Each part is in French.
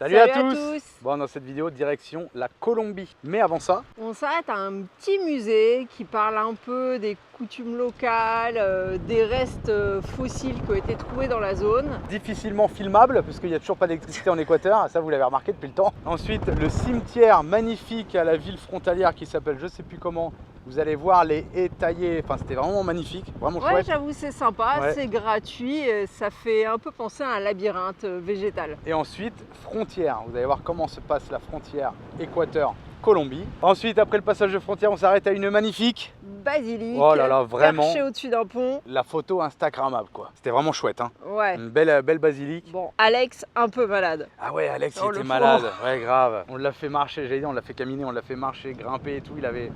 Salut à tous. Bon, dans cette vidéo, direction la Colombie. Mais avant ça, on s'arrête à un petit musée qui parle un peu des coutumes locales, des restes fossiles qui ont été trouvés dans la zone. Difficilement filmable, parce qu'il n'y a toujours pas d'électricité en Équateur, ça vous l'avez remarqué depuis le temps. Ensuite, le cimetière magnifique à la ville frontalière qui s'appelle je sais plus comment. Vous allez voir les haies taillées, enfin c'était vraiment magnifique, vraiment chouette. Ouais, j'avoue c'est sympa, ouais. C'est gratuit, ça fait un peu penser à un labyrinthe végétal. Et ensuite, frontière, vous allez voir comment se passe la frontière Équateur-Colombie. Ensuite, après le passage de frontière, on s'arrête à une magnifique basilique, oh là là, vraiment, perchée au-dessus d'un pont. La photo instagrammable quoi, c'était vraiment chouette hein. Ouais. Une belle basilique. Bon, Alex un peu malade. Ah ouais, Alex il était malade, ouais grave. On l'a fait marcher, j'allais dire, on l'a fait caminer, on l'a fait marcher, grimper et tout, il avait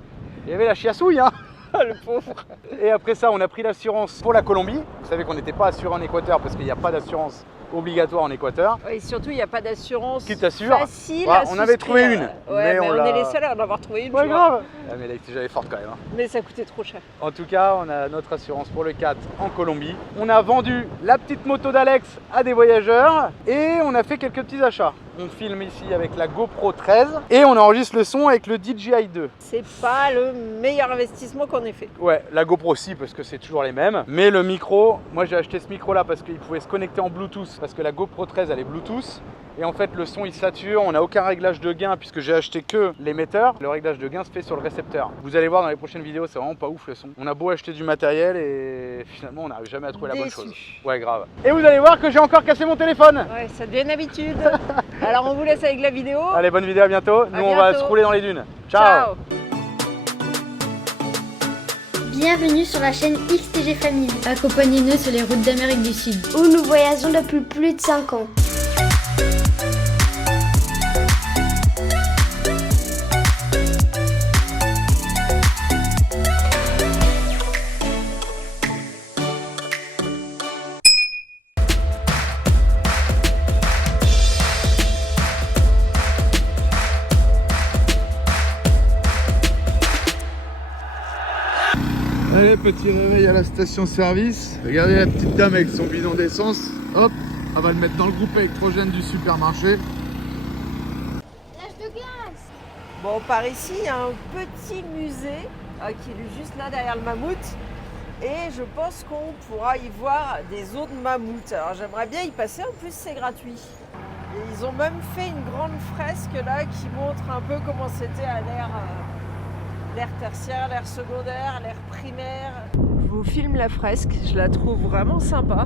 la chiassouille hein. Le pauvre. Et après ça, on a pris l'assurance pour la Colombie. Vous savez qu'on n'était pas assuré en Équateur parce qu'il n'y a pas d'assurance obligatoire en Équateur. Et surtout, il n'y a pas d'assurance qui t'assure. Facile ouais, à on avait trouvé une. Ouais, mais on est les seuls à en avoir trouvé une. Ouais, grave. Ah, mais elle était déjà forte quand même. Hein. Mais ça coûtait trop cher. En tout cas, on a notre assurance pour le 4 en Colombie. On a vendu la petite moto d'Alex à des voyageurs et on a fait quelques petits achats. On filme ici avec la GoPro 13 et on enregistre le son avec le DJI 2. C'est pas le meilleur investissement qu'on ait fait. Ouais, la GoPro aussi parce que c'est toujours les mêmes. Mais le micro, moi j'ai acheté ce micro là parce qu'il pouvait se connecter en Bluetooth parce que la GoPro 13 elle est Bluetooth. Et en fait le son il sature, on n'a aucun réglage de gain puisque j'ai acheté que l'émetteur. Le réglage de gain se fait sur le récepteur. Vous allez voir dans les prochaines vidéos, c'est vraiment pas ouf le son. On a beau acheter du matériel et finalement on n'arrive jamais à trouver la bonne chose. Ouais grave. Et vous allez voir que j'ai encore cassé mon téléphone. Ouais, ça devient une habitude. Alors on vous laisse avec la vidéo. Allez, bonne vidéo, à bientôt. Nous on va se rouler dans les dunes. Ciao. Bienvenue sur la chaîne XTG Family. Accompagnez-nous sur les routes d'Amérique du Sud, où nous voyageons depuis plus de 5 ans. Allez, petit réveil à la station-service. Regardez la petite dame avec son bidon d'essence. Hop, elle va le mettre dans le groupe électrogène du supermarché. L'âge de glace. Bon, par ici, il y a un petit musée qui est juste là derrière le mammouth. Et je pense qu'on pourra y voir des os de mammouth. Alors j'aimerais bien y passer, en plus c'est gratuit. Et ils ont même fait une grande fresque là qui montre un peu comment c'était à l'ère tertiaire, l'ère secondaire, l'ère primaire. Je vous filme la fresque, je la trouve vraiment sympa.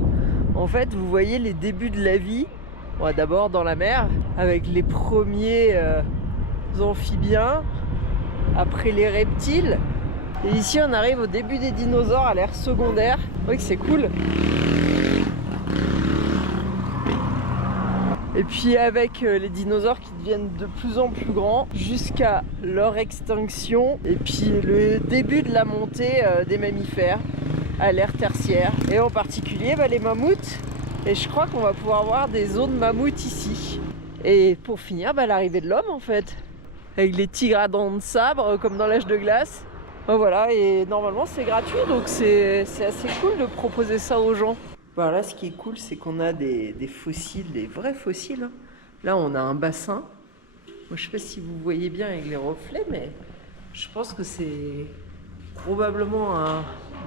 En fait, vous voyez les débuts de la vie. Bon, d'abord dans la mer, avec les premiers amphibiens, après les reptiles. Et ici, on arrive au début des dinosaures à l'ère secondaire. Vous voyez que c'est cool. Et puis avec les dinosaures qui deviennent de plus en plus grands jusqu'à leur extinction. Et puis le début de la montée des mammifères à l'ère tertiaire. Et en particulier les mammouths. Et je crois qu'on va pouvoir voir des os de mammouths ici. Et pour finir, l'arrivée de l'homme en fait. Avec les tigres à dents de sabre comme dans l'âge de glace. Ben voilà, et normalement c'est gratuit, donc c'est assez cool de proposer ça aux gens. Bon, là, ce qui est cool, c'est qu'on a des fossiles, des vrais fossiles. Hein. Là, on a un bassin. Moi, je sais pas si vous voyez bien avec les reflets, mais je pense que c'est probablement un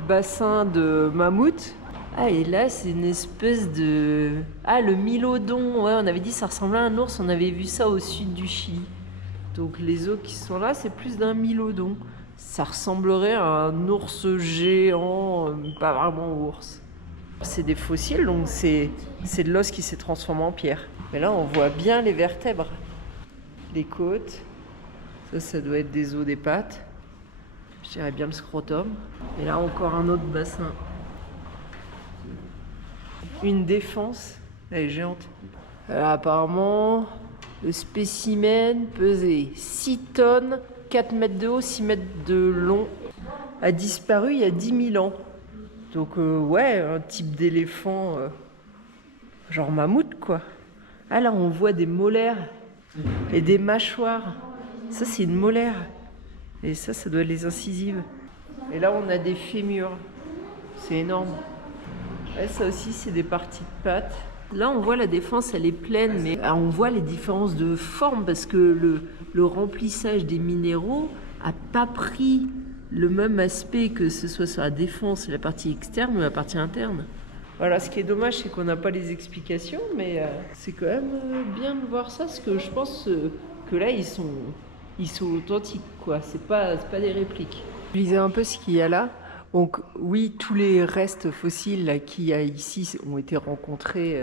bassin de mammouth. Ah, et là, c'est une espèce de... Ah, le mylodon. Ouais, on avait dit que ça ressemblait à un ours. On avait vu ça au sud du Chili. Donc, les os qui sont là, c'est plus d'un mylodon. Ça ressemblerait à un ours géant, pas vraiment ours. C'est des fossiles, donc c'est de l'os qui s'est transformé en pierre. Mais là, on voit bien les vertèbres. Les côtes. Ça doit être des os des pattes. Je dirais bien le scrotum. Et là, encore un autre bassin. Une défense. Elle est géante. Alors, apparemment, le spécimen pesait 6 tonnes, 4 mètres de haut, 6 mètres de long. A disparu il y a 10 000 ans. Donc ouais, un type d'éléphant, genre mammouth quoi. Ah là on voit des molaires et des mâchoires. Ça c'est une molaire. Et ça doit être les incisives. Et là on a des fémurs. C'est énorme. Ouais, ça aussi c'est des parties de pattes. Là, on voit la défense, elle est pleine, mais on voit les différences de forme parce que le remplissage des minéraux a pas pris le même aspect que ce soit sur la défense, la partie externe ou la partie interne. Voilà, ce qui est dommage, c'est qu'on n'a pas les explications, mais c'est quand même bien de voir ça, parce que je pense que là, ils sont authentiques, quoi. C'est pas des répliques. Je lisais un peu ce qu'il y a là. Donc oui, tous les restes fossiles là, qu'il y a ici ont été rencontrés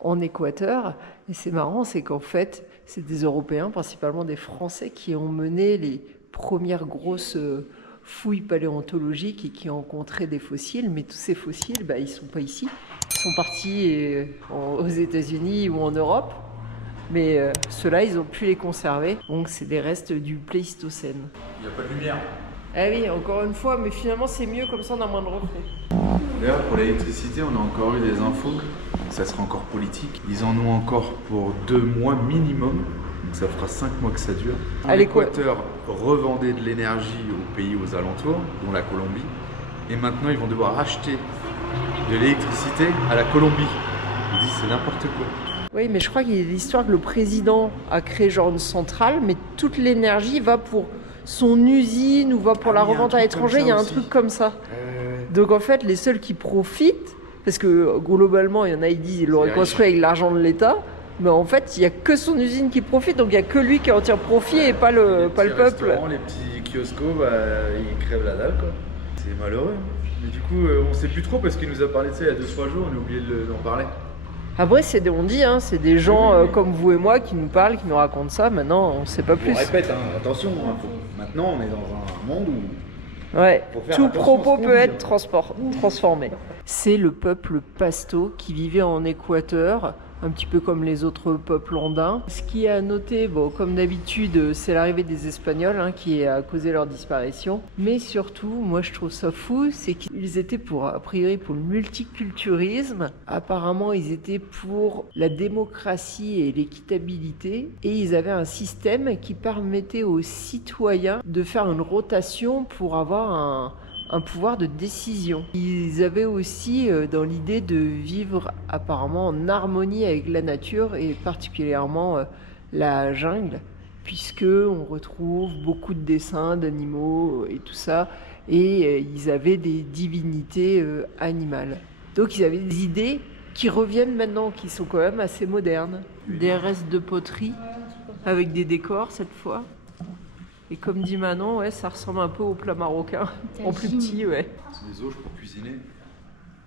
en Équateur. Et c'est marrant, c'est qu'en fait, c'est des Européens, principalement des Français, qui ont mené les premières grosses fouilles paléontologiques et qui ont rencontré des fossiles. Mais tous ces fossiles, ils sont pas ici. Ils sont partis aux États-Unis ou en Europe. Mais ceux-là, ils ont pu les conserver. Donc c'est des restes du Pléistocène. Il n'y a pas de lumière. Ah oui, encore une fois, mais finalement c'est mieux, comme ça on a moins de reflets. D'ailleurs, pour l'électricité, on a encore eu des infos, ça sera encore politique. Ils en ont encore pour 2 mois minimum, donc ça fera 5 mois que ça dure. L'Équateur revendait de l'énergie aux pays aux alentours, dont la Colombie, et maintenant ils vont devoir acheter de l'électricité à la Colombie. Ils disent c'est n'importe quoi. Oui, mais je crois qu'il y a l'histoire que le président a créé genre une centrale, mais toute l'énergie va pour son usine ou va pour la revente à l'étranger, il y a un truc comme ça. Donc en fait, les seuls qui profitent, parce que globalement, il y en a, ils disent qu'ils l'auraient construit avec l'argent de l'État, mais en fait, il n'y a que son usine qui profite, donc il n'y a que lui qui en tire profit et pas le peuple. Les petits kioscos, ils crèvent la dalle, quoi. C'est malheureux. Mais du coup, on ne sait plus trop parce qu'il nous a parlé de ça il y a 2-3 jours, on a oublié d'en parler. Après, c'est des gens comme vous et moi qui nous parlent, qui nous racontent ça. Maintenant, on ne sait pas plus. On répète, attention. Maintenant, on est dans un monde où tout propos peut être transformé. C'est le peuple Pasto qui vivait en Équateur, un petit peu comme les autres peuples andins. Ce qui est à noter, comme d'habitude, c'est l'arrivée des Espagnols qui a causé leur disparition. Mais surtout, moi je trouve ça fou, c'est qu'ils étaient a priori pour le multiculturalisme. Apparemment, ils étaient pour la démocratie et l'équitabilité. Et ils avaient un système qui permettait aux citoyens de faire une rotation pour avoir un pouvoir de décision. Ils avaient aussi dans l'idée de vivre apparemment en harmonie avec la nature et particulièrement la jungle, puisque on retrouve beaucoup de dessins d'animaux et tout ça, et ils avaient des divinités animales. Donc ils avaient des idées qui reviennent maintenant, qui sont quand même assez modernes. Des restes de poterie avec des décors cette fois. Et comme dit Manon, ça ressemble un peu au plat marocain, en plus petit, C'est des auges pour cuisiner.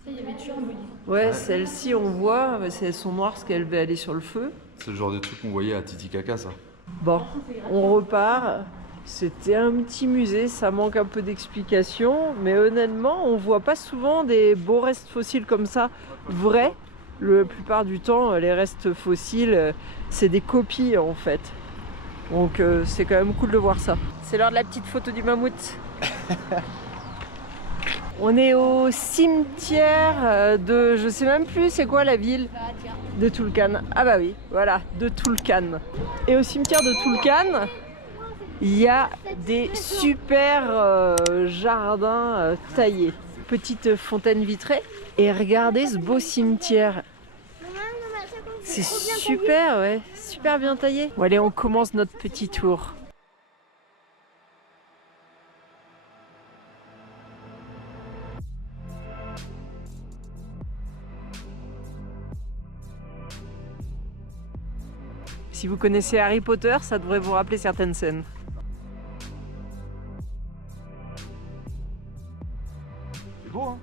Ça, il y avait toujours un bout. Ouais, celles-ci, on voit, elles sont noires parce qu'elles veulent aller sur le feu. C'est le genre de truc qu'on voyait à Titicaca, ça. Bon, on repart. C'était un petit musée, ça manque un peu d'explication, mais honnêtement, on voit pas souvent des beaux restes fossiles comme ça, vrais. La plupart du temps, les restes fossiles, c'est des copies en fait. Donc c'est quand même cool de voir ça. C'est l'heure de la petite photo du mammouth. On est au cimetière de... je sais même plus c'est quoi la ville de Tulcán. Ah bah oui, voilà, de Tulcán. Et au cimetière de Tulcán, il y a des super jardins taillés. Petite fontaine vitrée. Et regardez ce beau cimetière. C'est super, super bien taillé. Bon, allez, on commence notre petit tour. Si vous connaissez Harry Potter, ça devrait vous rappeler certaines scènes. C'est beau, hein?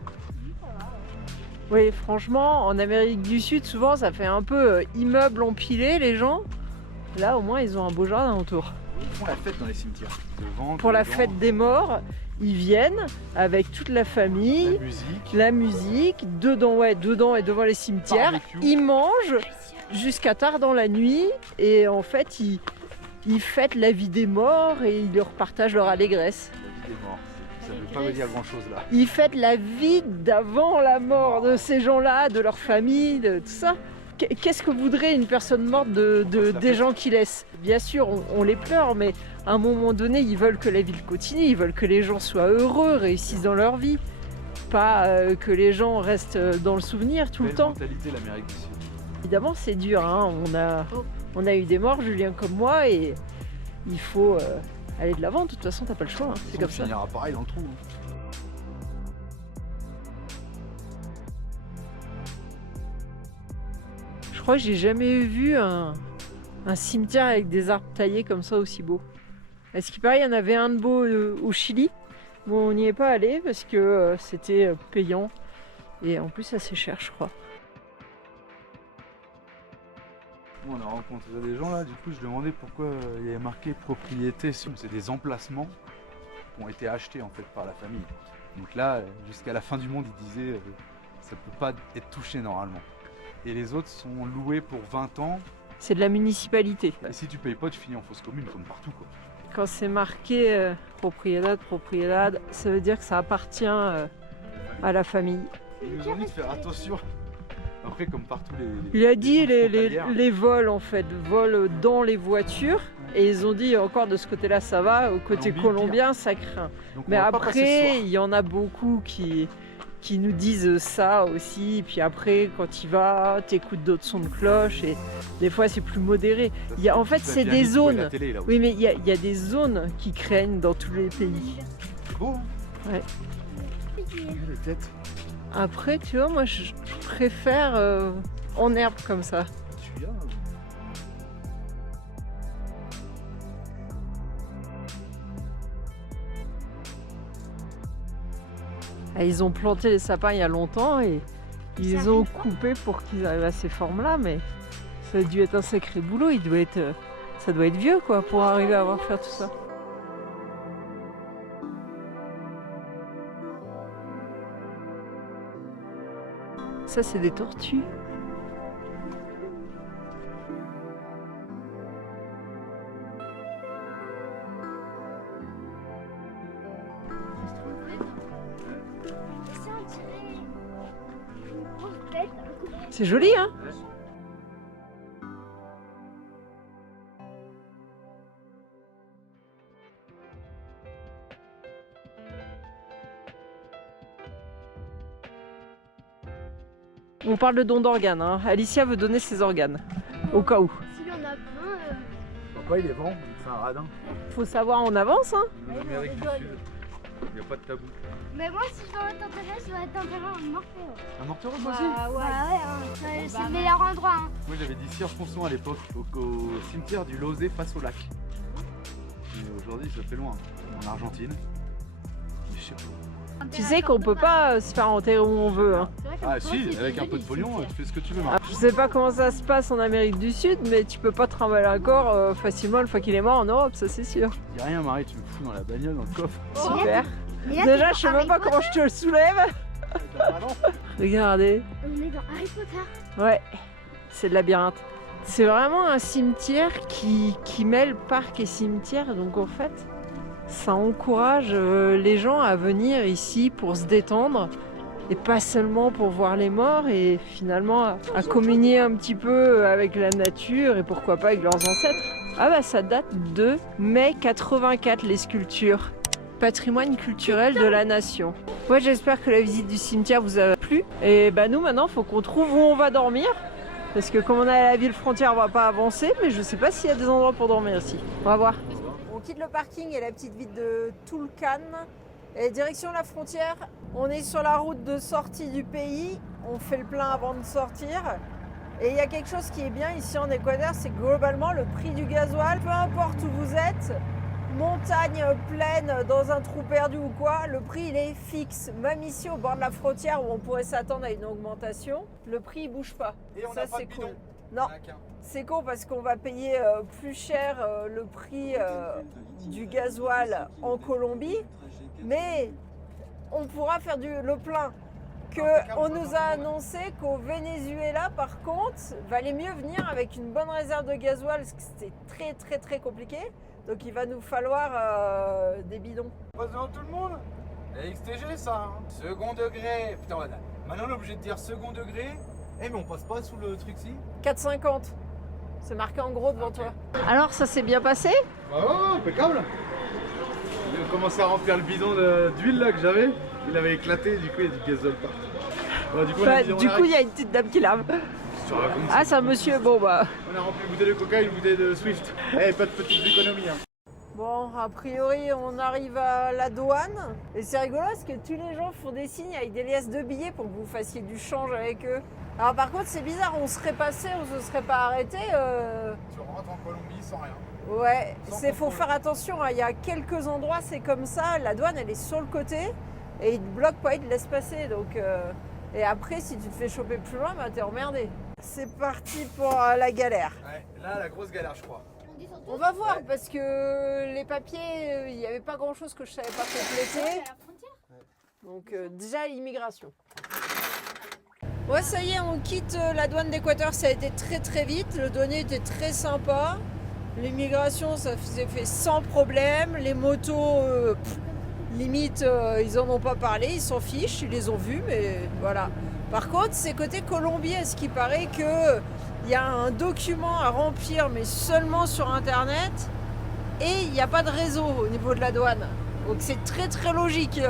Oui, franchement, en Amérique du Sud, souvent, ça fait un peu immeuble empilé, les gens. Là, au moins, ils ont un beau jardin autour. Ils font la fête dans les cimetières. Pour la fête des morts, ils viennent avec toute la famille, la musique, dedans et devant les cimetières. Barbecue. Ils mangent jusqu'à tard dans la nuit et en fait, ils fêtent la vie des morts et ils leur partagent leur allégresse. Ça ne veut pas dire grand chose là. Ils fêtent la vie d'avant la mort de ces gens-là, de leur famille, de tout ça. Qu'est-ce que voudrait une personne morte des gens qui laissent? Bien sûr, on les pleure, mais à un moment donné, ils veulent que la vie continue, ils veulent que les gens soient heureux, réussissent dans leur vie. Pas que les gens restent dans le souvenir tout le temps. Mentalité, l'Amérique du Sud. Évidemment, c'est dur, hein. On a eu des morts, Julien comme moi, et il faut aller de l'avant. De toute façon, t'as pas le choix, hein. C'est comme ça. On finira pareil dans le trou. Je crois que j'ai jamais vu un cimetière avec des arbres taillés comme ça aussi beau. À ce qui paraît, il y en avait un de beau au Chili. Bon, on n'y est pas allé parce que c'était payant et en plus assez cher, je crois. On a rencontré des gens là, du coup je demandais pourquoi il y avait marqué propriété. C'est des emplacements qui ont été achetés en fait par la famille. Donc là, jusqu'à la fin du monde, ils disaient ça peut pas être touché normalement. Et les autres sont loués pour 20 ans. C'est de la municipalité. Et si tu payes pas, tu finis en fosse commune comme partout quoi. Quand c'est marqué propriédad, ça veut dire que ça appartient à la famille. Ils nous ont dit de faire attention. Après, comme partout Il a dit les vols en fait, vols dans les voitures. Et ils ont dit encore de ce côté-là ça va, au côté colombien ça craint. Donc, mais après, il y en a beaucoup qui nous disent ça aussi. Et puis après, quand tu vas, t'écoutes d'autres sons de cloche et des fois c'est plus modéré. En fait, c'est des zones. Télé, là, oui, mais il y a des zones qui craignent dans tous les pays. Beau, hein. Ouais. Les têtes. Après, tu vois, moi je préfère en herbe comme ça. Celui-là. Ah, ils ont planté les sapins il y a longtemps et ils les ont coupés pour qu'ils arrivent à ces formes-là, mais ça a dû être un sacré boulot. Ça doit être vieux quoi pour arriver à avoir fait tout ça. Ça, c'est des tortues. C'est joli, hein? On parle de don d'organes, hein. Alicia veut donner ses organes, au cas où. S'il y en a plein. Papa il est vent, c'est un radin. Faut savoir en avance, hein. L'Amérique du Sud, il n'y a pas de tabou. Mais moi, si je dois être enterré, je dois être enterré en morteau. Un mortereau aussi? Bah ouais, hein. C'est le meilleur endroit. Hein. Moi j'avais dit Cirfonçon à l'époque, au cimetière du Lozé face au lac. Mais aujourd'hui ça fait loin, en Argentine. Mais je sais pas. Tu sais qu'on peut pas se faire enterrer où on veut, hein. Ah si, avec un peu de pognon, tu fais ce que tu veux. Je sais pas comment ça se passe en Amérique du Sud, mais tu peux pas trimballer un corps facilement une fois qu'il est mort en Europe, ça c'est sûr. Y'a rien Marie, tu me fous dans la bagnole, dans le coffre. Super. Déjà, je sais même pas comment je te le soulève. Regardez. On est dans Harry Potter. Ouais, c'est le labyrinthe. C'est vraiment un cimetière qui mêle parc et cimetière, donc en fait, ça encourage les gens à venir ici pour se détendre et pas seulement pour voir les morts et finalement à communier un petit peu avec la nature et pourquoi pas avec leurs ancêtres. Ah bah ça date de mai 84 les sculptures. Patrimoine culturel de la nation. Ouais, j'espère que la visite du cimetière vous a plu. Et bah nous maintenant, faut qu'on trouve où on va dormir. Parce que comme on est à la ville frontière, on va pas avancer. Mais je sais pas s'il y a des endroits pour dormir ici. On va voir. On quitte le parking et la petite ville de Tulcán. Et direction la frontière. On est sur la route de sortie du pays. On fait le plein avant de sortir. Et il y a quelque chose qui est bien ici en Équateur, c'est que globalement le prix du gasoil, peu importe où vous êtes, montagne pleine, dans un trou perdu ou quoi, le prix il est fixe. Même ici au bord de la frontière où on pourrait s'attendre à une augmentation, le prix il bouge pas. Et on ça n'a pas c'est de cool. bidon. Non, c'est con parce qu'on va payer plus cher le prix du gasoil en Colombie, mais on pourra faire le plein. On nous a annoncé qu'au Venezuela par contre, valait mieux venir avec une bonne réserve de gasoil parce que c'était très compliqué. Donc il va nous falloir des bidons. On passe devant tout le monde. La XTG ça, hein. Second degré. Putain, maintenant on est obligé de dire second degré. Eh mais on passe pas sous le truc-ci. 4,50. C'est marqué en gros devant toi. Alors ça s'est bien passé? Bah ouais, impeccable. Il a commencé à remplir le bidon d'huile là que j'avais. Il avait éclaté, du coup il y a du gazole partout. Bah, du coup il y a une petite dame qui lave. te raconte. Ah, c'est un monsieur, bon bah. On a rempli une bouteille de coca et une bouteille de Swift. Eh, pas de petites économies. Hein. Bon, a priori, on arrive à la douane. Et c'est rigolo parce que tous les gens font des signes avec des liasses de billets pour que vous fassiez du change avec eux. Alors par contre, c'est bizarre, on serait passé, on se serait pas arrêté. Tu rentres en Colombie sans rien. Ouais, Sans faut contrôle. faire attention. Hein. Il y a quelques endroits, c'est comme ça. La douane, elle est sur le côté et ils te bloquent pas, ils te laissent passer. Donc, et après, si tu te fais choper plus loin, bah, t'es emmerdé. C'est parti pour la galère. Ouais, là, la grosse galère, je crois. On va voir parce que les papiers, il n'y avait pas grand chose que je savais pas compléter. Donc déjà l'immigration. Ouais, ça y est, on quitte la douane d'Équateur, ça a été très très vite. Le douanier était très sympa. L'immigration, ça s'est fait sans problème. Les motos, limite, ils en ont pas parlé, ils s'en fichent, ils les ont vus, mais voilà. Par contre, c'est côté Colombie, est-ce qu'il paraît que il y a un document à remplir, mais seulement sur Internet, et il n'y a pas de réseau au niveau de la douane. Donc c'est très très logique.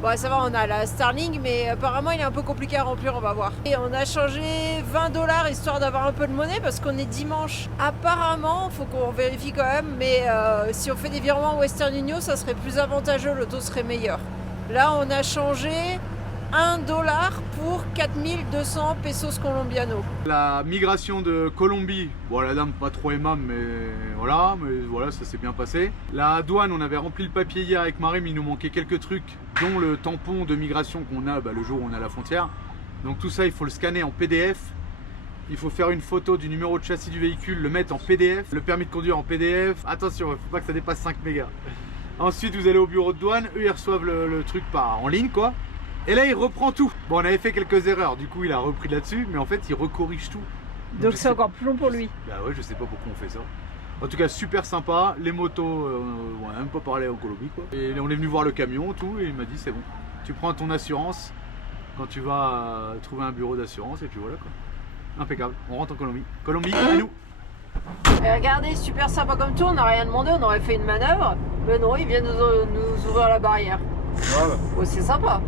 Bon, ça va, on a la Starlink, mais apparemment il est un peu compliqué à remplir, on va voir. Et on a changé $20 histoire d'avoir un peu de monnaie, parce qu'on est dimanche. Apparemment, il faut qu'on vérifie quand même, mais si on fait des virements Western Union, ça serait plus avantageux, le taux serait meilleur. Là, on a changé $1 pour 4200 pesos colombianos. La migration de Colombie, bon la dame pas trop aimable mais voilà ça s'est bien passé. La douane, on avait rempli le papier hier avec Marie mais il nous manquait quelques trucs dont le tampon de migration qu'on a le jour où on est à la frontière. Donc tout ça il faut le scanner en PDF, il faut faire une photo du numéro de châssis du véhicule, le mettre en PDF, le permis de conduire en PDF, attention il faut pas que ça dépasse 5 mégas. Ensuite vous allez au bureau de douane, eux ils reçoivent le truc en ligne quoi. Et là il reprend tout. Bon on avait fait quelques erreurs, du coup il a repris là-dessus, mais en fait il recorrige tout. Donc c'est encore plus long pour lui. Bah ouais, je sais pas pourquoi on fait ça. En tout cas super sympa, les motos, on a même pas parlé en Colombie quoi. Et on est venu voir le camion, tout, et il m'a dit c'est bon. Tu prends ton assurance quand tu vas trouver un bureau d'assurance et puis voilà quoi. Impeccable, on rentre en Colombie. Colombie, à nous. Et regardez, super sympa comme tout, on n'a rien demandé, on aurait fait une manœuvre. Mais non, il vient nous ouvrir la barrière. Ouais. Oh, c'est sympa.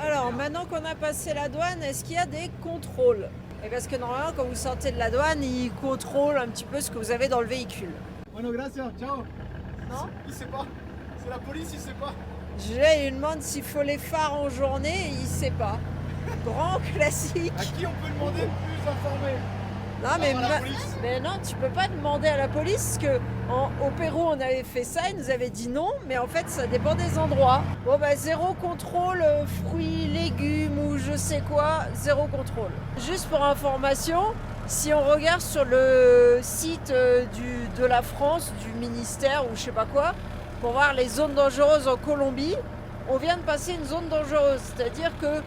Alors, maintenant qu'on a passé la douane, est-ce qu'il y a des contrôles? Et parce que normalement, quand vous sortez de la douane, ils contrôlent un petit peu ce que vous avez dans le véhicule. Bueno, gracias, ciao. Non? Il sait pas. C'est la police, il sait pas. Là, il demande s'il faut les phares en journée et il sait pas. Grand classique. À qui on peut demander de plus informer? Non mais non, tu peux pas demander à la police parce que au Pérou on avait fait ça, ils nous avaient dit non, mais en fait ça dépend des endroits. Bon bah zéro contrôle, fruits, légumes ou je sais quoi, zéro contrôle. Juste pour information, si on regarde sur le site de la France, du ministère ou je sais pas quoi, pour voir les zones dangereuses en Colombie, on vient de passer une zone dangereuse, c'est-à-dire que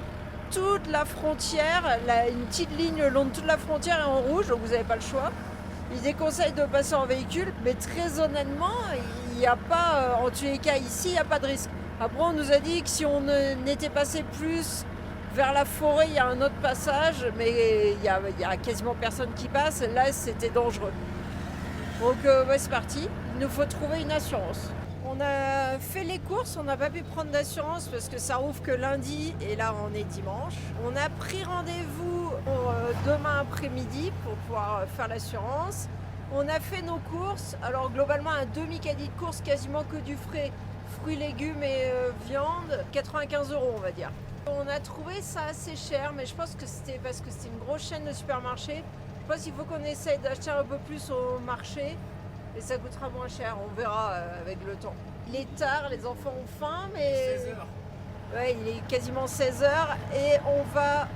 toute la frontière, une petite ligne le long de toute la frontière est en rouge, donc vous n'avez pas le choix. Ils déconseillent de passer en véhicule, mais très honnêtement, il n'y a pas, en tous les cas ici, il n'y a pas de risque. Après, on nous a dit que si on était passé plus vers la forêt, il y a un autre passage, mais il y a quasiment personne qui passe. Là, c'était dangereux. Donc, ouais, c'est parti. Il nous faut trouver une assurance. On a fait les courses, on n'a pas pu prendre d'assurance parce que ça rouvre que lundi et là on est dimanche. On a pris rendez-vous pour demain après-midi pour pouvoir faire l'assurance. On a fait nos courses, alors globalement un demi-caddie de course, quasiment que du frais, fruits, légumes et viande, 95 € on va dire. On a trouvé ça assez cher, mais je pense que c'était parce que c'était une grosse chaîne de supermarchés. Je pense qu'il faut qu'on essaye d'acheter un peu plus au marché. Et ça coûtera moins cher, on verra avec le temps. Il est tard, les enfants ont faim, mais... 16h. Ouais, il est quasiment 16h et on va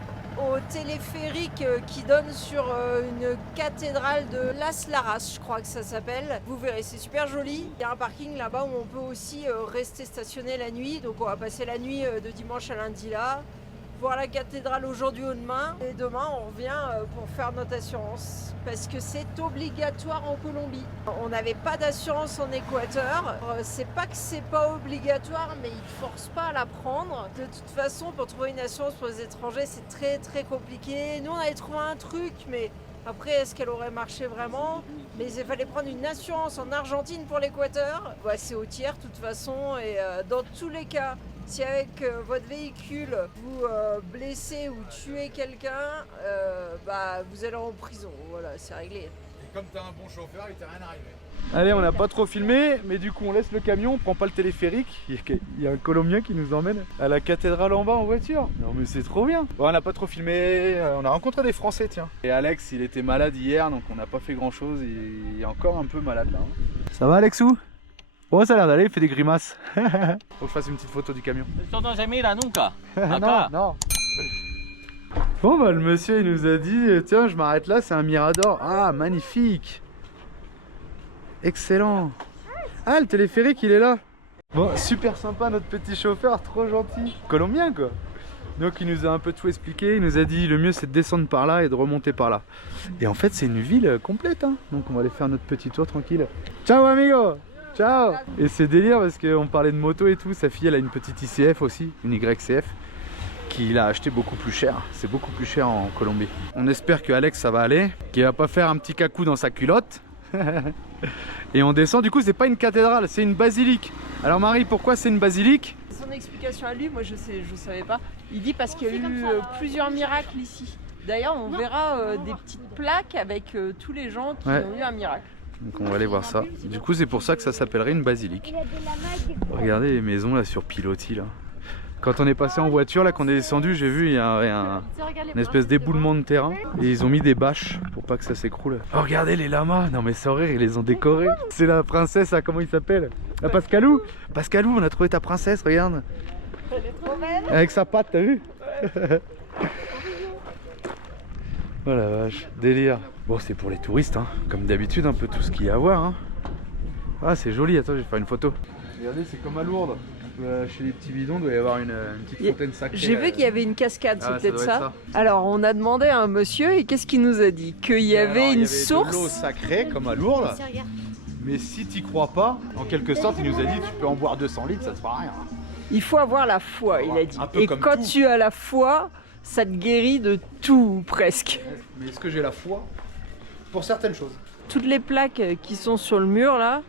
au téléphérique qui donne sur une cathédrale de Las Laras, je crois que ça s'appelle. Vous verrez, c'est super joli. Il y a un parking là-bas où on peut aussi rester stationné la nuit. Donc on va passer la nuit de dimanche à lundi là. Voir la cathédrale aujourd'hui ou demain. Et demain, on revient pour faire notre assurance. Parce que c'est obligatoire en Colombie. On n'avait pas d'assurance en Équateur. C'est pas que c'est pas obligatoire, mais ils ne forcent pas à la prendre. De toute façon, pour trouver une assurance pour les étrangers, c'est très très compliqué. Nous, on avait trouvé un truc, mais après, est-ce qu'elle aurait marché vraiment? Mais il fallait prendre une assurance en Argentine pour l'Équateur. Ouais, c'est au tiers, de toute façon. Et dans tous les cas, Si avec votre véhicule vous blessez ou tuez quelqu'un, bah vous allez en prison. Voilà, c'est réglé. Et comme t'es un bon chauffeur, il t'est rien arrivé. Allez, on n'a pas trop filmé, mais du coup on laisse le camion, on prend pas le téléphérique. Il y a un Colombien qui nous emmène à la cathédrale en bas en voiture. Non mais c'est trop bien. Bon, on n'a pas trop filmé, on a rencontré des Français, tiens. Et Alex, il était malade hier, donc on n'a pas fait grand chose. Il est encore un peu malade là. Ça va Alexou? Oh, ça a l'air d'aller, il fait des grimaces. Faut que je fasse une petite photo du camion. Esto no se mira nunca. Non, Acá. non. Bon bah le monsieur il nous a dit, tiens je m'arrête là, c'est un mirador. Ah magnifique. Excellent. Ah le téléphérique il est là. Bon super sympa notre petit chauffeur, trop gentil. Colombien quoi. Donc il nous a un peu tout expliqué, il nous a dit le mieux c'est de descendre par là et de remonter par là. Et en fait c'est une ville complète hein. Donc on va aller faire notre petit tour tranquille. Ciao amigo. Ciao. Et c'est délire parce qu'on parlait de moto et tout, sa fille elle a une petite ICF aussi, une YCF. Qu'il a acheté beaucoup plus cher, c'est beaucoup plus cher en Colombie. On espère que Alex ça va aller, qu'il va pas faire un petit cacou dans sa culotte. Et on descend, du coup c'est pas une cathédrale, c'est une basilique. Alors Marie, pourquoi c'est une basilique? Son explication à lui, moi je savais pas. Il dit parce qu'il y a eu plusieurs miracles ici. D'ailleurs on verra des petites plaques avec tous les gens qui ont eu un miracle. Donc on va aller voir ça. Du coup c'est pour ça que ça s'appellerait une basilique. Regardez les maisons là sur pilotis là. Quand on est passé en voiture, là, qu'on est descendu, j'ai vu il y a une espèce d'éboulement de terrain. Et ils ont mis des bâches pour pas que ça s'écroule. Oh, regardez les lamas. Non mais sans rire, ils les ont décorés. C'est la princesse, là, comment il s'appelle? La Pascalou. Pascalou, on a trouvé ta princesse, regarde. Elle est trop belle. Avec sa patte, t'as vu? Oh la vache, délire. Bon, c'est pour les touristes, hein. Comme d'habitude, un peu tout ce qu'il y a à voir. Hein. Ah, c'est joli, attends, je vais faire une photo. Regardez, c'est comme à Lourdes. Chez les petits bidons, il doit y avoir une petite fontaine sacrée. J'ai vu qu'il y avait une cascade, c'est peut-être ça. Alors, on a demandé à un monsieur et qu'est-ce qu'il nous a dit? Qu'il y avait une source. De l'eau sacrée, comme à Lourdes. Mais si t'y crois pas, en quelque sorte, il nous a dit tu peux en boire 200 litres, ça te fera rien. Il faut avoir la foi, il a dit. Et quand tu as la foi, ça te guérit de tout, presque. Mais est-ce que j'ai la foi? Pour certaines choses. Toutes les plaques qui sont sur le mur, là,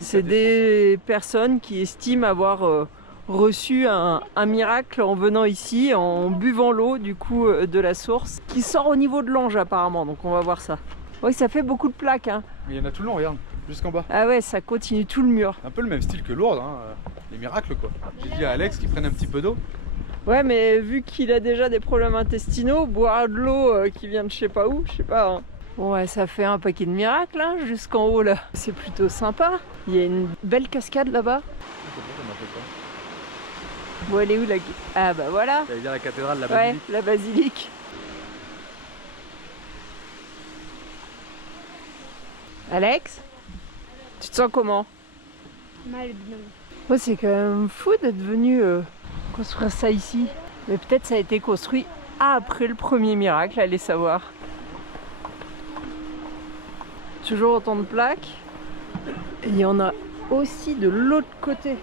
c'est des personnes qui estiment avoir reçu un miracle en venant ici, en buvant l'eau du coup de la source, qui sort au niveau de l'ange apparemment, donc on va voir ça. Oui, ça fait beaucoup de plaques. Hein. Il y en a tout le long, regarde, jusqu'en bas. Ah ouais, ça continue tout le mur. Un peu le même style que Lourdes, hein, les miracles quoi. J'ai dit à Alex qu'il prenne un petit peu d'eau. Ouais, mais vu qu'il a déjà des problèmes intestinaux, boire de l'eau qui vient de je sais pas où, je sais pas. Hein. Bon, ouais, ça fait un paquet de miracles hein, jusqu'en haut là. C'est plutôt sympa. Il y a une belle cascade là-bas. Bon, elle est où la... Ah bah voilà. Ça veut dire la cathédrale, la basilique. Ouais, la basilique. Alex, tu te sens comment? Mal bien. Ouais, c'est quand même fou d'être venu construire ça ici. Mais peut-être ça a été construit après le premier miracle, allez savoir. Toujours autant de plaques. Et il y en a aussi de l'autre côté.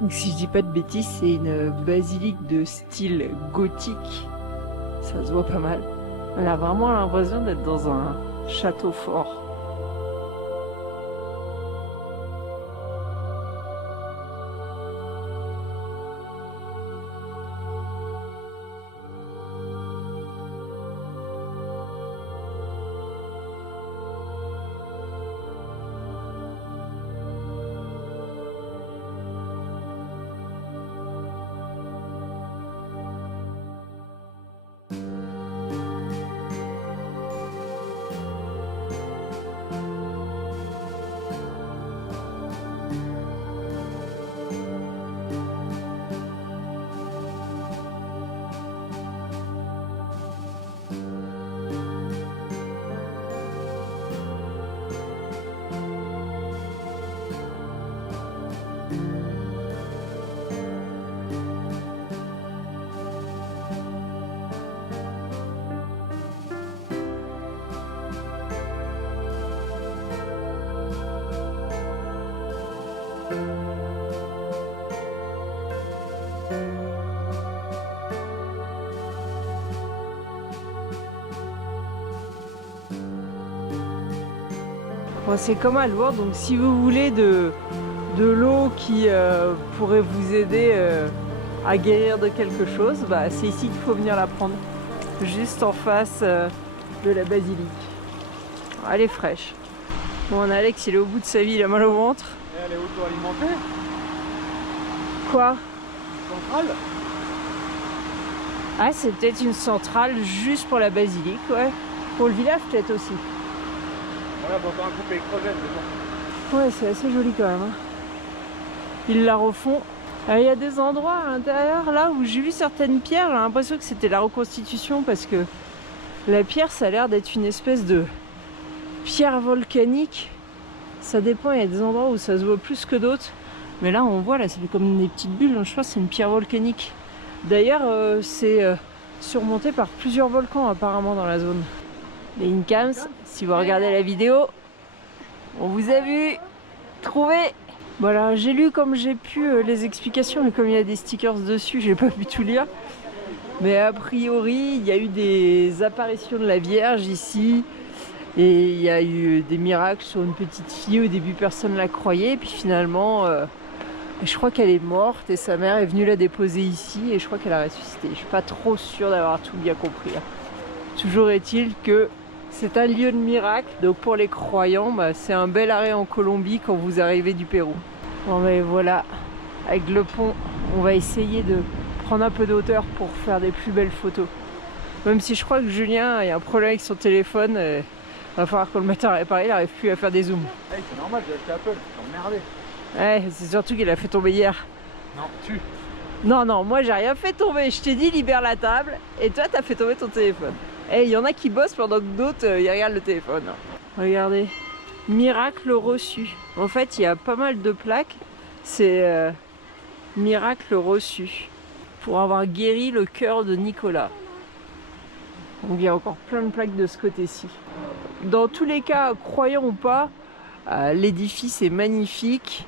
Donc, si je dis pas de bêtises, c'est une basilique de style gothique. Ça se voit pas mal. On a vraiment l'impression d'être dans un château fort. Bon, c'est comme à Lourdes, donc si vous voulez de l'eau qui pourrait vous aider à guérir de quelque chose, bah, c'est ici qu'il faut venir la prendre. Juste en face de la basilique. Elle est fraîche. Bon, Alex, il est au bout de sa vie, il a mal au ventre. Et elle est auto-alimentée. Quoi? Centrale. Ah, c'est peut-être une centrale juste pour la basilique, ouais. Pour le village, peut-être aussi. Voilà, pour faire un couple électrogène, c'est bon. Ouais, c'est assez joli quand même. Hein. Ils la refont. Il y a des endroits à l'intérieur, là, où j'ai vu certaines pierres, j'ai l'impression que c'était la reconstitution, parce que la pierre, ça a l'air d'être une espèce de pierre volcanique. Ça dépend, il y a des endroits où ça se voit plus que d'autres. Mais là, on voit, là, ça fait comme des petites bulles, je pense que c'est une pierre volcanique. D'ailleurs, c'est surmonté par plusieurs volcans, apparemment, dans la zone. Les Incams, si vous regardez la vidéo, on vous a vu trouver. Voilà, j'ai lu comme j'ai pu les explications, mais comme il y a des stickers dessus, j'ai pas pu tout lire. Mais a priori, il y a eu des apparitions de la Vierge ici. Et il y a eu des miracles sur une petite fille. Au début, personne ne la croyait. Et puis finalement, je crois qu'elle est morte et sa mère est venue la déposer ici. Et je crois qu'elle a ressuscité. Je suis pas trop sûre d'avoir tout bien compris. Toujours est-il que c'est un lieu de miracle. Donc pour les croyants, bah, c'est un bel arrêt en Colombie quand vous arrivez du Pérou. Bon, ben voilà, avec le pont, on va essayer de prendre un peu de hauteur pour faire des plus belles photos. Même si je crois que Julien, il y a un problème avec son téléphone. Il va falloir qu'on le mette à réparer, il n'arrive plus à faire des zooms. Hey, c'est normal, j'ai acheté Apple, c'est emmerdé. Ouais, c'est surtout qu'il a fait tomber hier. Non, tu. Non, moi j'ai rien fait tomber. Je t'ai dit libère la table et toi t'as fait tomber ton téléphone. Et il y en a qui bossent pendant que d'autres ils regardent le téléphone. Regardez, miracle reçu. En fait, il y a pas mal de plaques. C'est miracle reçu pour avoir guéri le cœur de Nicolas. Donc il y a encore plein de plaques de ce côté-ci. Dans tous les cas, croyant ou pas, l'édifice est magnifique.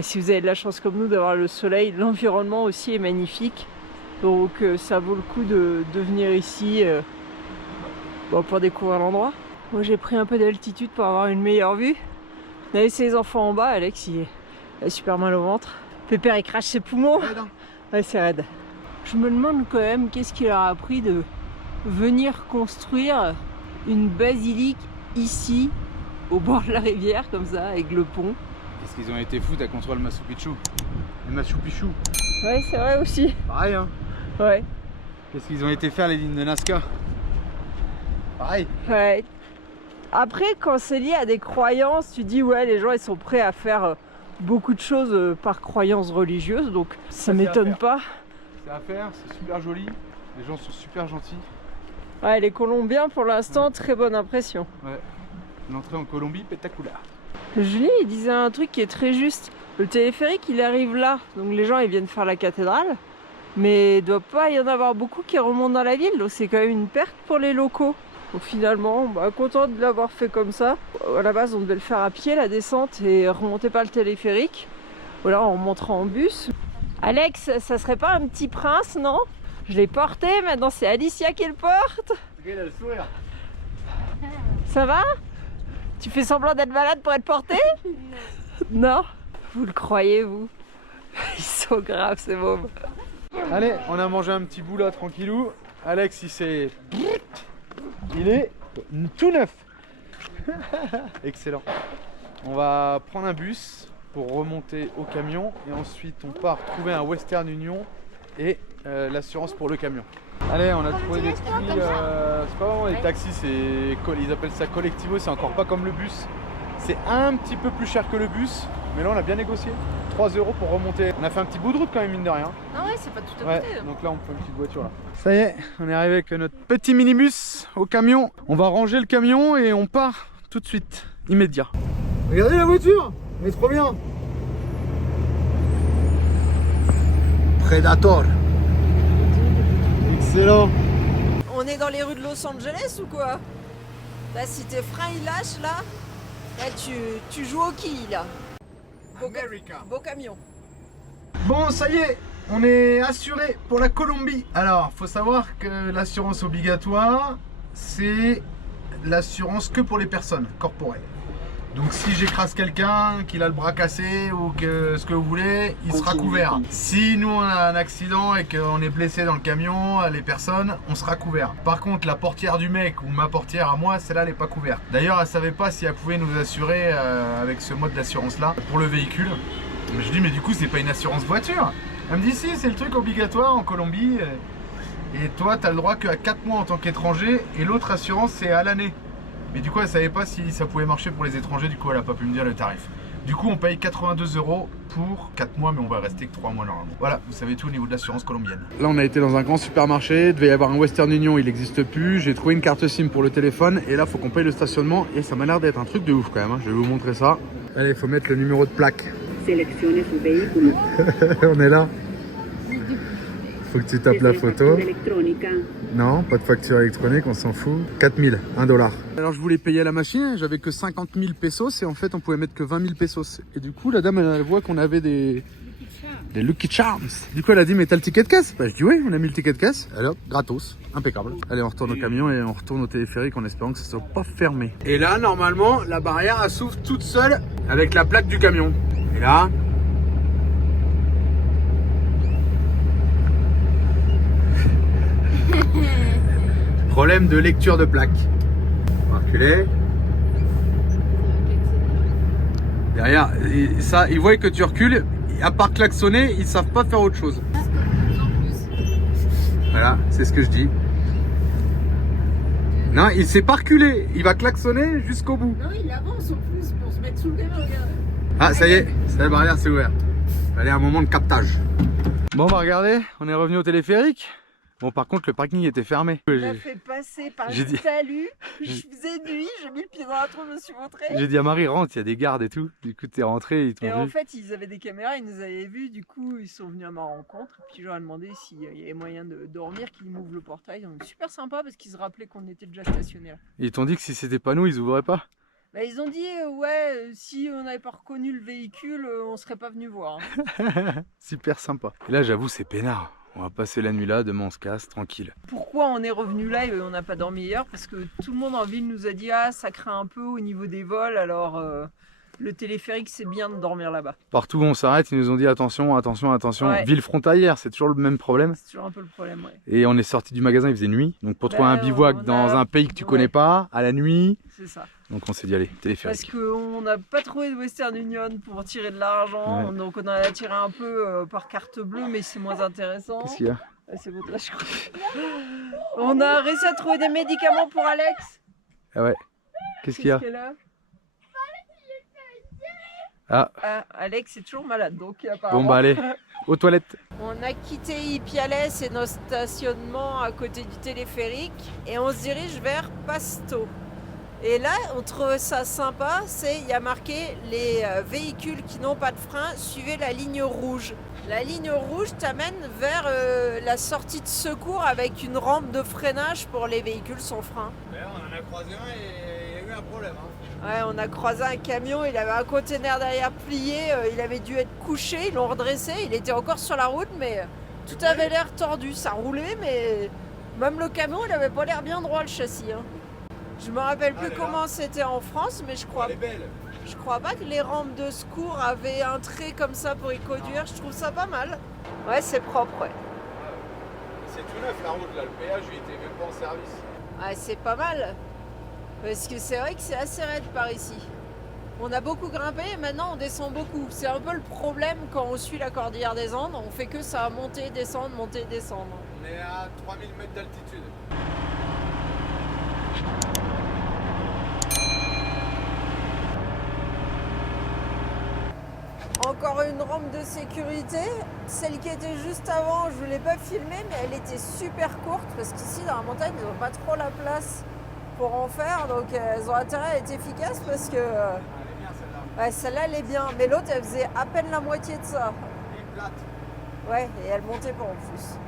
Si vous avez de la chance comme nous d'avoir le soleil, l'environnement aussi est magnifique. Donc ça vaut le coup de venir ici pour découvrir l'endroit. Moi j'ai pris un peu d'altitude pour avoir une meilleure vue. On a laissé les enfants en bas, Alex il a super mal au ventre. Pépère il crache ses poumons. Ouais, c'est raide. Je me demande quand même qu'est-ce qui leur a appris de venir construire une basilique ici, au bord de la rivière, comme ça, avec le pont. Est-ce qu'ils ont été fous à construire le Machu Picchu? Le Machu Picchu. Ouais, c'est vrai aussi. Pareil, hein. Ouais. Qu'est-ce qu'ils ont été faire les lignes de Nazca? Pareil. Ouais. Après, quand c'est lié à des croyances, tu dis ouais, les gens ils sont prêts à faire beaucoup de choses par croyances religieuses, donc ça m'étonne pas. C'est à faire, c'est super joli. Les gens sont super gentils. Ouais, les Colombiens pour l'instant, très bonne impression. Ouais. L'entrée en Colombie, pétacula. Julie, il disait un truc qui est très juste. Le téléphérique, il arrive là. Donc les gens, ils viennent faire la cathédrale. Mais il ne doit pas y en avoir beaucoup qui remontent dans la ville. Donc c'est quand même une perte pour les locaux. Donc finalement, content de l'avoir fait comme ça. À la base, on devait le faire à pied, la descente, et remonter par le téléphérique. Ou alors en montrant en bus. Alex, ça serait pas un petit prince, non? Je l'ai porté, maintenant c'est Alicia qui le porte. Il a le sourire. Ça va? Tu fais semblant d'être malade pour être porté? Non. Vous le croyez, vous? Ils sont graves, ces mômes. Allez, on a mangé un petit bout là, tranquillou. Alex, il est tout neuf. Excellent. On va prendre un bus pour remonter au camion et ensuite on part trouver un Western Union et l'assurance pour le camion. Allez, on a trouvé des petits, c'est pas vraiment des taxis, ils appellent ça collectivo, c'est encore pas comme le bus. C'est un petit peu plus cher que le bus, mais là on a bien négocié. 3 € pour remonter. On a fait un petit bout de route quand même, mine de rien. Ah ouais, c'est pas tout à côté. Donc là on prend une petite voiture là. Ça y est, on est arrivé avec notre petit minibus au camion. On va ranger le camion et on part tout de suite, immédiat. Regardez la voiture, elle est trop bien. Predator. Excellent. On est dans les rues de Los Angeles ou quoi? Là, si tes freins ils lâchent là tu joues au quilles là. Beau camion. Bon, ça y est, on est assuré pour la Colombie. Alors, faut savoir que l'assurance obligatoire, c'est l'assurance que pour les personnes corporelles. Donc si j'écrase quelqu'un, qu'il a le bras cassé ou que ce que vous voulez, il sera couvert. Si nous on a un accident et qu'on est blessé dans le camion, les personnes, on sera couvert. Par contre la portière du mec ou ma portière à moi, celle-là elle n'est pas couverte. D'ailleurs elle savait pas si elle pouvait nous assurer avec ce mode d'assurance là pour le véhicule. Je dis mais du coup c'est pas une assurance voiture. Elle me dit si, c'est le truc obligatoire en Colombie. Et toi tu as le droit qu'à 4 mois en tant qu'étranger et l'autre assurance c'est à l'année. Mais du coup, elle savait pas si ça pouvait marcher pour les étrangers, du coup, elle a pas pu me dire le tarif. Du coup, on paye 82 € pour 4 mois, mais on va rester que 3 mois normalement. Voilà, vous savez tout au niveau de l'assurance colombienne. Là, on a été dans un grand supermarché, il devait y avoir un Western Union, il n'existe plus. J'ai trouvé une carte SIM pour le téléphone, et là, faut qu'on paye le stationnement, et ça m'a l'air d'être un truc de ouf quand même. Hein. Je vais vous montrer ça. Allez, il faut mettre le numéro de plaque. Seleccione su vehículo. On est là. Faut que tu tapes la photo. Non, pas de facture électronique, on s'en fout. 4000, $1. Alors je voulais payer à la machine, j'avais que 50 000 pesos et en fait on pouvait mettre que 20 000 pesos. Et du coup la dame elle voit qu'on avait des Lucky Charms. Du coup elle a dit mais t'as le ticket de caisse? Bah je dis oui, on a mis le ticket de caisse. Alors gratos, impeccable. Allez on retourne au camion et on retourne au téléphérique en espérant que ça soit pas fermé. Et là normalement la barrière elle s'ouvre toute seule avec la plaque du camion. Et là... Problème de lecture de plaque. On va reculer. Derrière, ça, ils voient que tu recules. À part klaxonner, ils savent pas faire autre chose. Voilà, c'est ce que je dis. Non, il sait pas reculer. Il va klaxonner jusqu'au bout. Non, il avance en plus pour se mettre sous le camion, regarde. Ah, ça y est, la barrière s'est ouverte. Allez, un moment de captage. Bon, bah regardez, on est revenu au téléphérique. Bon, par contre, le parking était fermé. Il m'a fait passer par le talus. Je faisais nuit, j'ai mis le pied dans la trou, je me suis montré. J'ai dit à Marie, rentre, il y a des gardes et tout. Du coup, t'es rentré, ils t'ont vu. Et en fait, ils avaient des caméras, ils nous avaient vus. Du coup, ils sont venus à ma rencontre. Et puis, je leur ai demandé s'il y avait moyen de dormir, qu'ils m'ouvrent le portail. Donc, super sympa parce qu'ils se rappelaient qu'on était déjà stationnés. Ils t'ont dit que si c'était pas nous, ils ouvriraient pas? Bah, ils ont dit, ouais, si on n'avait pas reconnu le véhicule, on serait pas venu voir. Hein. Super sympa. Et là, j'avoue, c'est peinard. On va passer la nuit là, demain on se casse, tranquille. Pourquoi on est revenu là et on n'a pas dormi hier? Parce que tout le monde en ville nous a dit ah ça craint un peu au niveau des vols, alors le téléphérique c'est bien de dormir là-bas. Partout où on s'arrête, ils nous ont dit attention, attention, attention. Ouais. Ville frontalière, c'est toujours le même problème. C'est toujours un peu le problème, ouais. Et on est sorti du magasin, il faisait nuit. Donc pour trouver un bivouac dans un pays que tu connais pas, à la nuit. C'est ça. Donc on s'est dit allez, téléphérique. Parce qu'on n'a pas trouvé de Western Union pour tirer de l'argent, ouais. Donc on a tiré un peu par carte bleue, mais c'est moins intéressant. Qu'est-ce qu'il y a? C'est votre là, je crois. On a réussi à trouver des médicaments pour Alex. Ah ouais. Qu'est-ce qu'il y a? Ah. Alex est toujours malade, donc bon bah allez, aux toilettes. On a quitté Ipiales et nos stationnements à côté du téléphérique et on se dirige vers Pasto. Et là, on trouve ça sympa, il y a marqué les véhicules qui n'ont pas de frein, suivez la ligne rouge. La ligne rouge t'amène vers la sortie de secours avec une rampe de freinage pour les véhicules sans frein. D'ailleurs, on en a croisé un et il y a eu un problème. Hein. Ouais, on a croisé un camion, il avait un conteneur derrière plié, il avait dû être couché, ils l'ont redressé, il était encore sur la route, mais tout avait l'air tordu, ça roulait, mais même le camion, il avait pas l'air bien droit le châssis. Hein. Je me rappelle plus comment c'était en France, mais je crois pas que les rampes de secours avaient un trait comme ça pour y conduire, je trouve ça pas mal. Ouais, c'est propre, ouais. C'est tout neuf la route là, le péage il était même pas en service. Ouais, c'est pas mal. Parce que c'est vrai que c'est assez raide par ici. On a beaucoup grimpé et maintenant on descend beaucoup. C'est un peu le problème quand on suit la cordillère des Andes. On fait que ça, monter, descendre, monter, descendre. On est à 3000 mètres d'altitude. Encore une rampe de sécurité. Celle qui était juste avant, je ne l'ai pas filmée, mais elle était super courte parce qu'ici dans la montagne, ils n'ont pas trop la place pour en faire, donc elles ont intérêt à être efficaces parce que ouais, celle-là elle est bien, mais l'autre elle faisait à peine la moitié de ça. Elle est plate. Ouais, et elle montait pas en plus,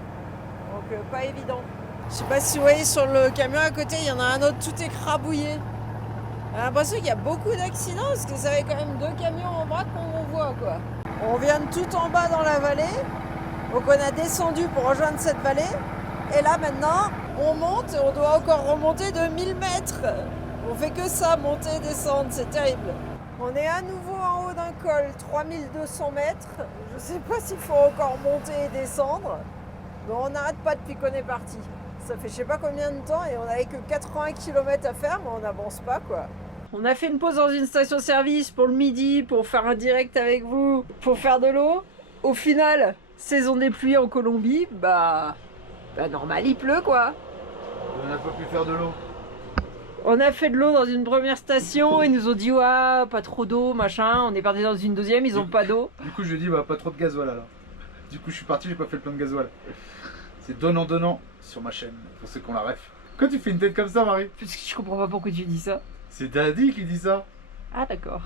donc pas évident. Je sais pas si vous voyez sur le camion à côté, il y en a un autre tout écrabouillé. J'ai l'impression qu'il y a beaucoup d'accidents parce que ça avait quand même 2 camions en vrac qu'on voit quoi. On vient de tout en bas dans la vallée, donc on a descendu pour rejoindre cette vallée. Et là maintenant, on monte et on doit encore remonter de 1000 mètres. On fait que ça, monter et descendre, c'est terrible. On est à nouveau en haut d'un col, 3200 mètres. Je sais pas s'il faut encore monter et descendre. Mais on n'arrête pas depuis qu'on est parti. Ça fait je sais pas combien de temps et on n'avait que 80 km à faire, mais on n'avance pas quoi. On a fait une pause dans une station-service pour le midi, pour faire un direct avec vous, pour faire de l'eau. Au final, saison des pluies en Colombie, bah normal, il pleut quoi. On n'a pas pu faire de l'eau. On a fait de l'eau dans une première station, ils nous ont dit ouais, pas trop d'eau, machin. On est parti dans une deuxième, ils ont pas d'eau. Du coup, je lui ai dit bah pas trop de gasoil là. Du coup, je suis parti, j'ai pas fait le plein de gasoil. C'est donnant sur ma chaîne, pour ceux qui ont la ref. Quand tu fais une tête comme ça, Marie? Parce que je comprends pas pourquoi tu dis ça. C'est Daddy qui dit ça. Ah d'accord.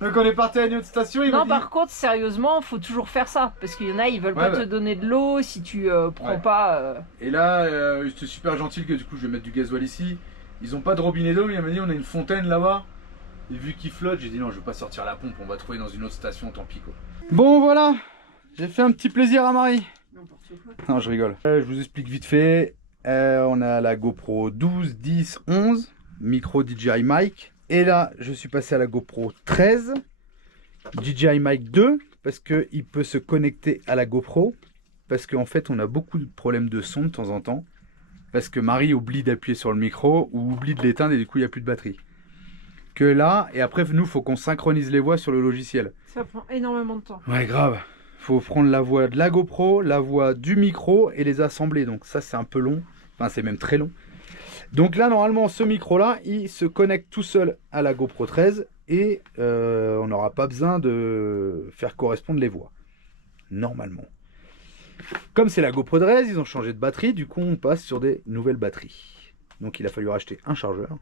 Donc on est parti à une autre station, il m'a Non, dit... par contre, sérieusement, faut toujours faire ça. Parce qu'il y en a, ils veulent pas te donner de l'eau si tu prends Ouais. pas. Et là, c'était super gentil que du coup je vais mettre du gasoil ici. Ils ont pas de robinet d'eau, il m'a dit on a une fontaine là-bas. Et vu qu'il flotte, j'ai dit non, je vais pas sortir la pompe, on va trouver dans une autre station, tant pis quoi. Bon voilà, j'ai fait un petit plaisir à Marie. Non, je rigole. Je vous explique vite fait. On a la GoPro 12, 10, 11, micro DJI mic. Et là, je suis passé à la GoPro 13, DJI mic 2, parce qu'il peut se connecter à la GoPro. Parce qu'en fait, on a beaucoup de problèmes de son de temps en temps. Parce que Marie oublie d'appuyer sur le micro ou oublie de l'éteindre et du coup, il n'y a plus de batterie. Que là, et après, nous, il faut qu'on synchronise les voix sur le logiciel. Ça prend énormément de temps. Ouais, grave. Faut prendre la voix de la GoPro, la voix du micro et les assembler. Donc ça, c'est un peu long. Enfin, c'est même très long. Donc là, normalement, ce micro-là, il se connecte tout seul à la GoPro 13 et on n'aura pas besoin de faire correspondre les voix. Normalement. Comme c'est la GoPro 13, ils ont changé de batterie. Du coup, on passe sur des nouvelles batteries. Donc il a fallu racheter un chargeur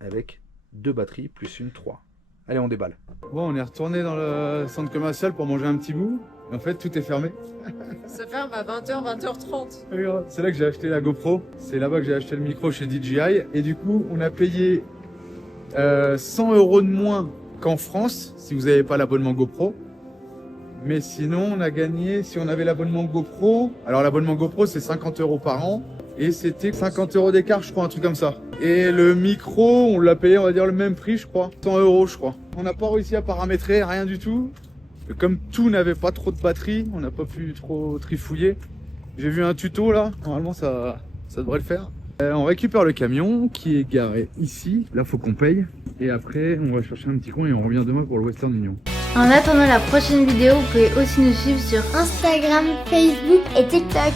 avec 2 batteries plus une 3. Allez, on déballe. Bon, on est retourné dans le centre commercial pour manger un petit bout. En fait, tout est fermé. Ça ferme à 20h, 20h30. C'est là que j'ai acheté la GoPro. C'est là-bas que j'ai acheté le micro chez DJI. Et du coup, on a payé 100 € de moins qu'en France, si vous n'avez pas l'abonnement GoPro. Mais sinon, on a gagné, si on avait l'abonnement GoPro. Alors, l'abonnement GoPro, c'est 50 € par an. Et c'était 50 € d'écart, je crois, un truc comme ça. Et le micro, on l'a payé, on va dire, le même prix, je crois. 100 €, je crois. On n'a pas réussi à paramétrer, rien du tout. Et comme tout n'avait pas trop de batterie, on n'a pas pu trop trifouiller. J'ai vu un tuto là, normalement ça devrait le faire. On récupère le camion qui est garé ici. Là, faut qu'on paye. Et après, on va chercher un petit coin et on revient demain pour le Western Union. En attendant la prochaine vidéo, vous pouvez aussi nous suivre sur Instagram, Facebook et TikTok.